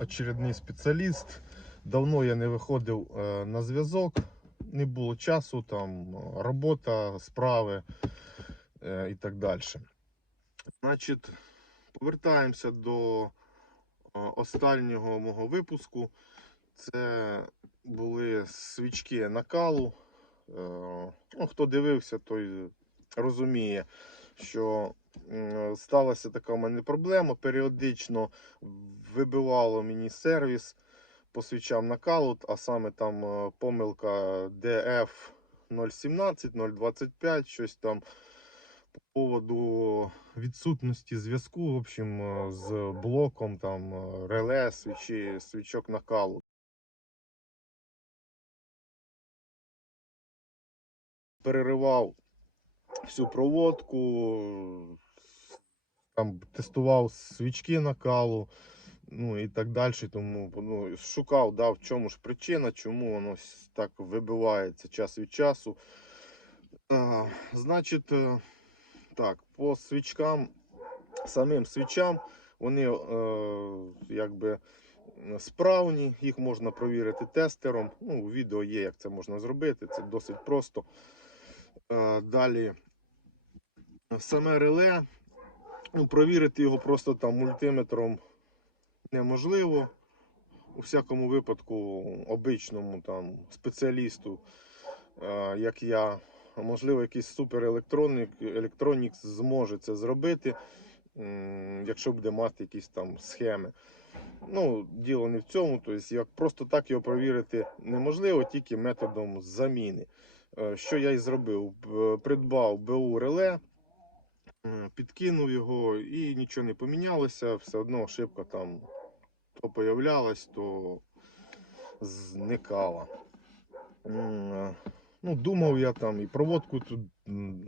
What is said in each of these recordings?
Очередний спеціаліст. Давно я не виходив е, на зв'язок, не було часу, там робота, справи е, і так далі. Значить, повертаємося до е, останнього мого випуску. Це були свічки накалу. Ну, хто дивився, той розуміє, що сталася така в мене проблема. Періодично вибивало мені сервіс по свічам накалу, а саме там е, помилка DF 017, 025, щось там по поводу відсутності зв'язку в общем, е, з блоком там е, реле свічі, свічок накалу. Переривав всю проводку, там тестував свічки накалу, ну і так далі. Тому ну, шукав, да, в чому ж причина, чому воно так вибивається час від часу. А, значить, е, так, по свічкам, самим свічам, вони е, якби справні, їх можна провірити тестером. Ну, у відео є, як це можна зробити, це досить просто. Е, Далі саме реле. Ну, провірити його просто там мультиметром неможливо. У всякому випадку, обичному там спеціалісту, е, як я, можливо, якийсь суперелектронник електронік зможе це зробити, якщо буде мати якісь там схеми. Ну, діло не в цьому, тобто як просто так його провірити неможливо, тільки методом заміни. Е, Що я і зробив? Придбав БУ реле, підкинув його і нічого не помінялося. Все одно ошибка там то появлялась, то зникала. Е, Ну, думав я там і проводку тут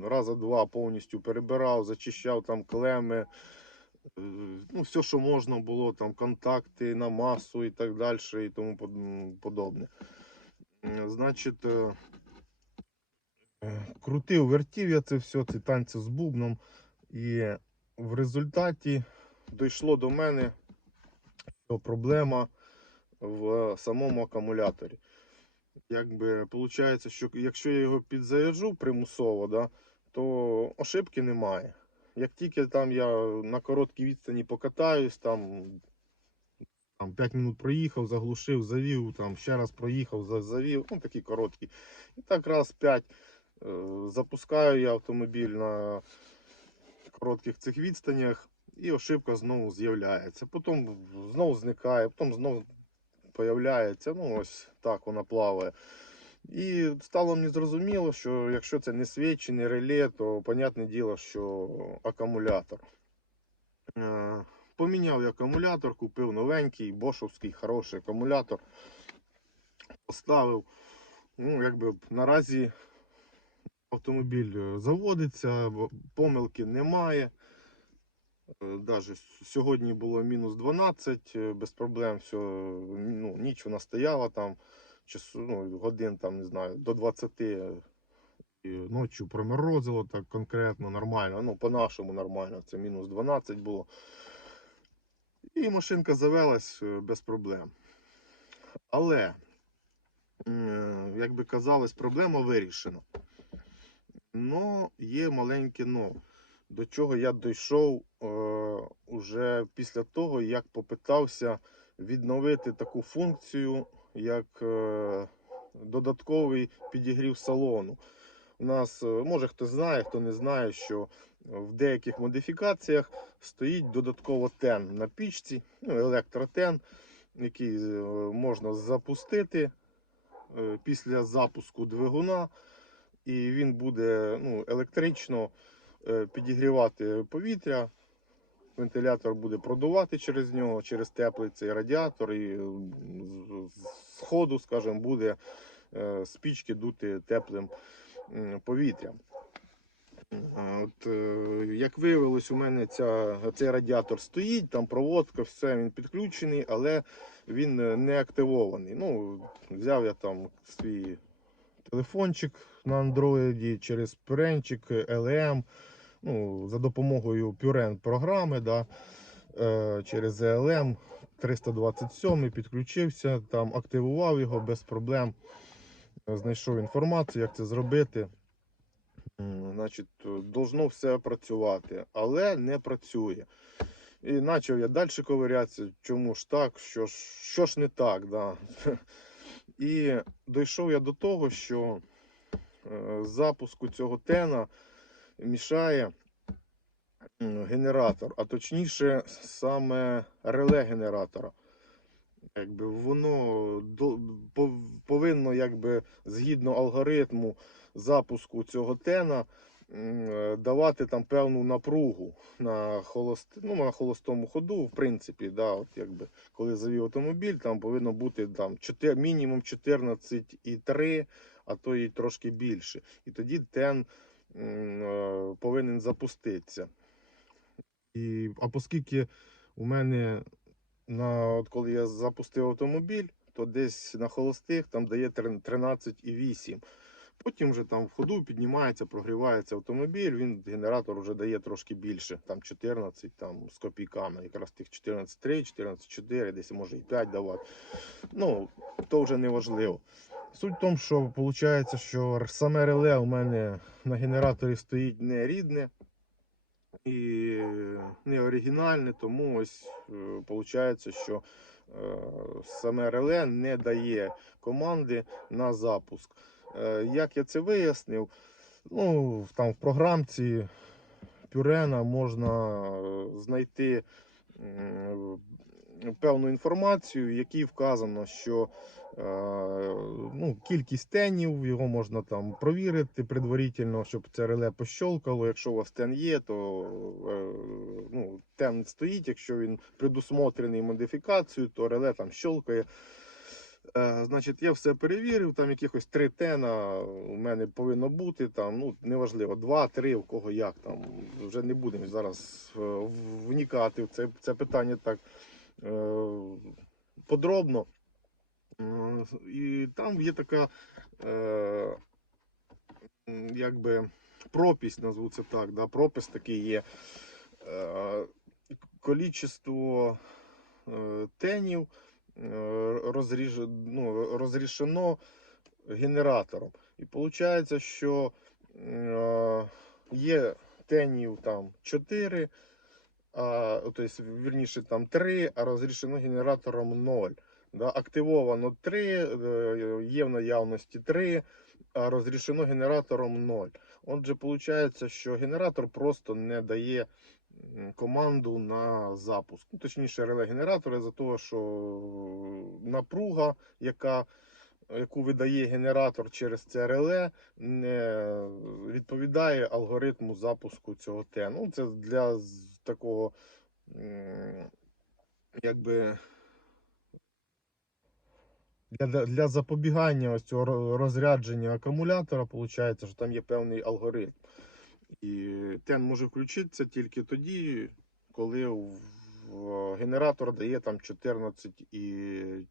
раза два повністю перебирав, зачищав там клеми, е, ну, все, що можна було, там контакти на масу і так далі, і тому подобне. Значить, крутив, вертів я це все, ці танці з бубном. І в результаті дійшло до мене проблема в самому акумуляторі. Якби виходить, що якщо я його підзаряджу примусово, да, то ошибки немає. Як тільки там я на короткій відстані покатаюсь, там, там 5 минут проїхав, заглушив, завів, там ще раз проїхав, завів, ну такі короткі. І так раз 5 запускаю я автомобіль на коротких цих відстанях, і ошибка знову з'являється. Потім знову зникає, потім знову появляється. Ну, ось так вона плаває. І стало мені зрозуміло, що якщо це не свічі, не реле, то понятне діло, що акумулятор. Е, Поміняв я акумулятор, купив новенький, бошовський, хороший акумулятор. Поставив. Ну, якби наразі автомобіль е, заводиться, помилки немає. Е, Даже сьогодні було мінус 12, е, без проблем все, ну, ніч вона стояла там, часу, ну, годин там, не знаю, до 20 е, і ночі проморозило так конкретно, нормально. Ну, по-нашому нормально, це мінус 12 було. І машинка завелась без проблем. Але, як би казалось, проблема вирішена. Но є маленьке но до чого я дійшов е, уже після того, як попитався відновити таку функцію, як е, додатковий підігрів салону. У нас, е, може хто знає, хто не знає, що в деяких модифікаціях стоїть додатково тен на пічці, ну, електротен, який можна запустити після запуску двигуна, і він буде ну, електрично е, підігрівати повітря. Вентилятор буде продувати через нього, через теплий цей радіатор, і з- ходу, скажімо, буде е, з пічки дути теплим повітрям. От, е, як виявилось, у мене ця, цей радіатор стоїть, там проводка, все, він підключений, але він е, не активований. Ну, взяв я там свій телефончик на андроїді через пюренчик, LM, ну, за допомогою пюрен програми, да, е, через ELM 327 підключився, там активував його без проблем. Е, Знайшов інформацію, як це зробити. Значить, должно все працювати, але не працює. І почав я далі ковирятися, чому ж так, що ж, що ж не так. Да. І дійшов я до того, що запуску цього тена мішає генератор, а точніше саме реле генератора. Якби воно повинно, якби, згідно алгоритму запуску цього тена, е, давати там певну напругу на, холост... ну, на холостому ходу, в принципі, да, от якби, коли завів автомобіль, там повинно бути там, 4, мінімум 14,3, а то і трошки більше. І тоді тен е, повинен запуститися. І, а оскільки у мене на, от коли я запустив автомобіль, то десь на холостих там дає 13,8. Потім вже там в ходу піднімається, прогрівається автомобіль, він генератор вже дає трошки більше, там 14 там, з копійками, якраз тих 14,3, 14,4, десь може і 5 давати. Ну, то вже не важливо. Суть в тому, що виходить, що саме реле у мене на генераторі стоїть не рідне і не оригінальне, тому ось виходить, що е, саме реле не дає команди на запуск. Е, Як я це вияснив? Ну, там в програмці Пюрена можна е, знайти певну інформацію, в якій вказано, що е, ну, кількість тенів, його можна там провірити предварительно, щоб це реле пощолкало. Якщо у вас тен є, то е, ну, тен стоїть. Якщо він предусмотрений модифікацією, то реле там щолкає. Е, Значить, я все перевірив, там якихось три тена у мене повинно бути, там, ну, неважливо, два, три, у кого як там. Вже не будемо зараз е, вникати в це, це питання так е, подробно. М, І там є така е, якби пропись, назву це так, да, пропис такий є. Е, Количество е, тенів е, розріж, ну, розрішено генератором. І виходить, що е, є тенів там 4, а, тобто, вірніше там 3, а розрішено генератором 0. Да? Активовано 3, е, є в наявності 3, а розрішено генератором 0. Отже, виходить, що генератор просто не дає команду на запуск. Ну, точніше, реле генератора за того, що напруга, яка, яку видає генератор через це реле, не відповідає алгоритму запуску цього Т. Ну, це для такого якби. Для, для- запобігання ось цього ро- розрядження акумулятора, виходить, що там є певний алгоритм. І тен може включитися тільки тоді, коли в генератор дає там 14,4,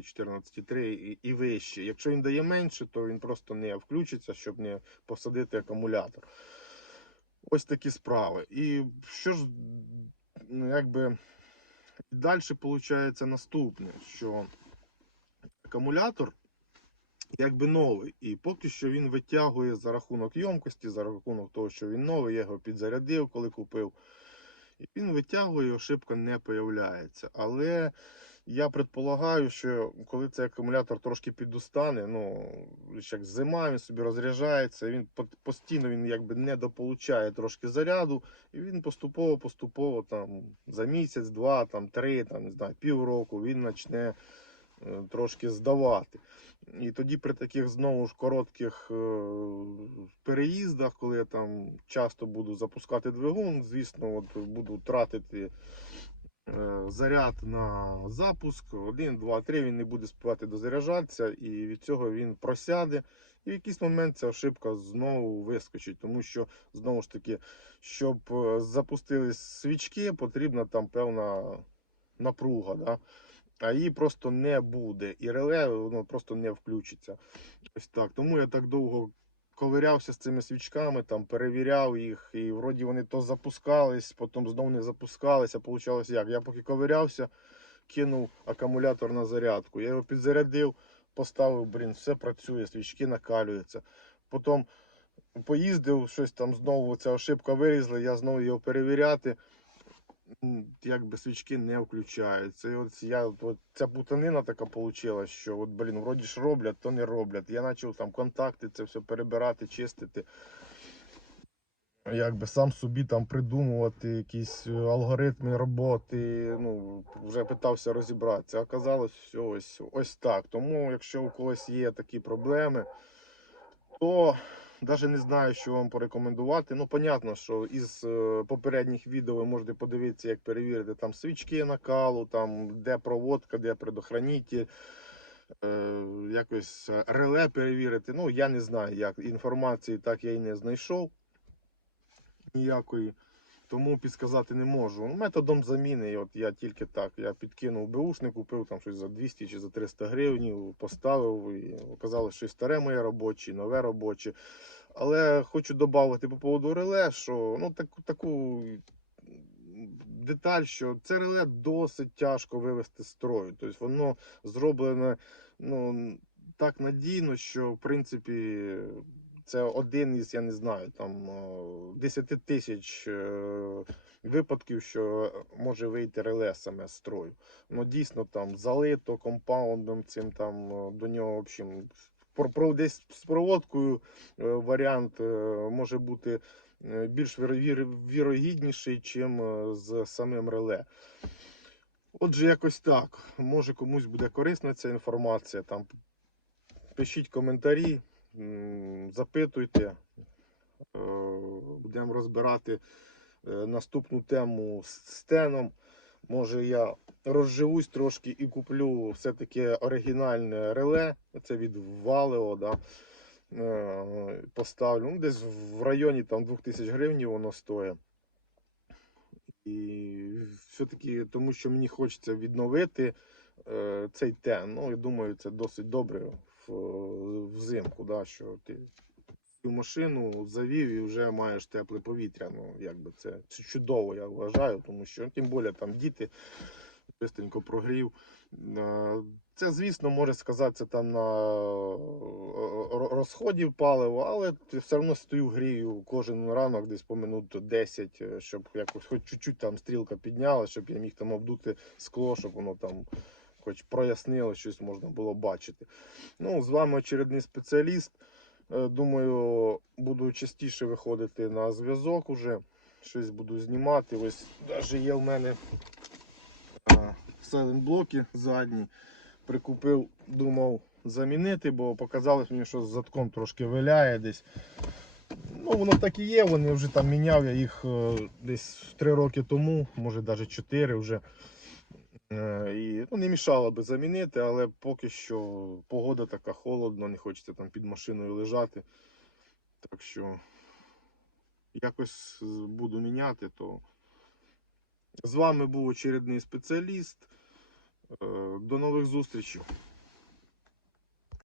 14,3 і, і вище. Якщо він дає менше, то він просто не включиться, щоб не посадити акумулятор. Ось такі справи. І що ж, ну, якби далі виходить наступне, що акумулятор якби новий. І поки що він витягує за рахунок ємкості, за рахунок того, що він новий, я його підзарядив, коли купив. І він витягує, ошибка не появляється. Але я предполагаю, що коли цей акумулятор трошки підустане, ну, як зима, він собі розряджається, він постійно він якби не дополучає трошки заряду, і він поступово-поступово там за місяць, два, там, три, там, не знаю, півроку він почне трошки здавати. І тоді при таких знову ж коротких е, переїздах, коли я там часто буду запускати двигун, звісно, от буду тратити е, заряд на запуск. Один, два, три, він не буде співати дозаряджатися, і від цього він просяде. І в якийсь момент ця ошибка знову вискочить, тому що знову ж таки, щоб е, запустились свічки, потрібна там певна напруга. Да? А її просто не буде. І реле воно просто не включиться. Ось так. Тому я так довго ковирявся з цими свічками, там перевіряв їх, і вроді вони то запускались, потім знову не запускалися. Получалось як? Я поки ковирявся, кинув акумулятор на зарядку. Я його підзарядив, поставив, блін, все працює, свічки накалюються. Потім поїздив, щось там знову ця ошибка вирізла, я знову його перевіряти. Якби свічки не включаються. І от я от ця путанина така вийшла, що от, блін, вроді ж роблять, то не роблять. Я почав там контакти, це все перебирати, чистити. Якби сам собі там придумувати якісь е, алгоритми роботи. Ну, вже питався розібратися. Оказалось, все ось, ось так. Тому, якщо у когось є такі проблеми, то навіть не знаю, що вам порекомендувати. Ну, понятно, що із е, попередніх відео ви можете подивитися, як перевірити там свічки накалу, там де проводка, де предохранитель, якось е, реле перевірити. Ну, я не знаю, як інформації так я і не знайшов ніякої. Тому підказати не можу. Ну, Методом заміни, от я тільки так. Я підкинув беушник, купив там щось за 200 чи за 300 гривень, поставив і оказалось, що і старе моє робоче, і нове робоче. Але хочу додати по поводу реле, що ну, так, таку деталь, що це реле досить тяжко вивести з строю. Тобто воно зроблене ну, так надійно, що в принципі це один із, я не знаю, там е, 10 тисяч е, випадків, що може вийти реле саме з строю. Ну дійсно там залито компаундом цим там до нього, в общем, про, десь з проводкою е, варіант е, може бути більш віро- віро- вірогідніший, чим з самим реле. Отже, якось так. Може комусь буде корисна ця інформація. Там пишіть коментарі, запитуйте. Е, Будемо розбирати е, наступну тему з стеном. Може я розживусь трошки і куплю все-таки оригінальне реле. Це від Valeo, да. Е, Поставлю. Ну, десь в районі там 2000 гривень воно стоїть. І все-таки тому, що мені хочеться відновити цей тен. Ну, я думаю, це досить добре взимку, да, що ти цю машину завів і вже маєш тепле повітря. Ну, якби це чудово, я вважаю, тому що тим більше там діти швидко прогрів. Е, Це, звісно, може сказатися там на е, ро- розході палива, але все одно стою, грію кожен ранок десь по минут 10, е, щоб якось хоч чуть-чуть там стрілка підняла, щоб я міг там обдути скло, щоб воно там хоч прояснило, щось можна було бачити. Ну, з вами очередний спеціаліст. Е, Думаю, буду частіше виходити на зв'язок уже. Щось буду знімати. Ось навіть є в мене блоки задні. Прикупив, думав замінити, бо показалось мені, що з задком трошки виляє десь. Ну, воно так і є, вони вже там міняв я їх е, десь 3 роки тому, може навіть 4 вже. Е, І ну, не мішало би замінити, але поки що погода така холодна, не хочеться там під машиною лежати. Так що якось е, буду міняти, то з вами був очередний спеціаліст. Е, До нових зустрічей.